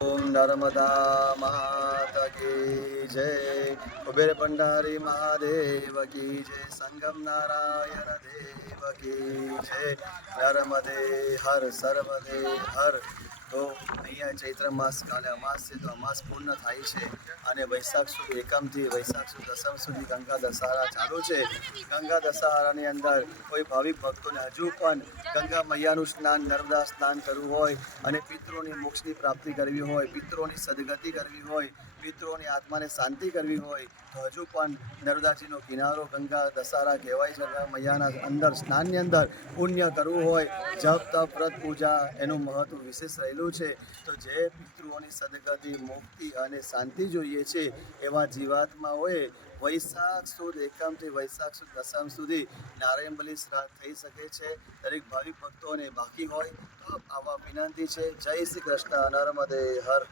ओम नर्मदा माता की जय। कुबेर भंडारी महादेव की जय। संगम नारायण देव की जय। नर्मदे हर सर्वदे हर। તો અહીંયા ચૈત્ર માસ કાલે અમાસ છે, તો અમાસ પૂર્ણ થાય છે અને વૈશાખ સુદ એકમથી વૈશાખ સુદ દસમ સુધી ગંગા દશહરા ચાલુ છે. ગંગા દશહરાની અંદર કોઈ ભાવિક ભક્તોને હજુ પણ ગંગા મૈયાનું સ્નાન, નર્મદા સ્નાન કરવું હોય અને પિતૃઓની મોક્ષની પ્રાપ્તિ કરવી હોય, પિતૃઓની સદગતિ કરવી હોય, પિતૃઓની આત્માને શાંતિ કરવી હોય તો હજુ પણ નર્મદાજીનો કિનારો ગંગા દશહરા કહેવાય છે. ગંગા મૈયાના અંદર સ્નાનની અંદર પુણ્ય કરવું હોય, જપ તપ વ્રત પૂજા એનું મહત્વ વિશેષ રહેલું છે. તો જે પિતૃઓની સદગતિ, મુક્તિ અને શાંતિ જોઈએ છે એવા જીવાત્માઓએ વૈશાખ સુદ એકમથી વૈશાખ સુદ દસમ સુધી નારાયણ બલિ શ્રાદ્ધ થઈ શકે છે. દરેક ભાવિક ભક્તોને બાકી હોય તો આવા વિનંતી છે. જય શ્રી કૃષ્ણ. નર્મદે હર.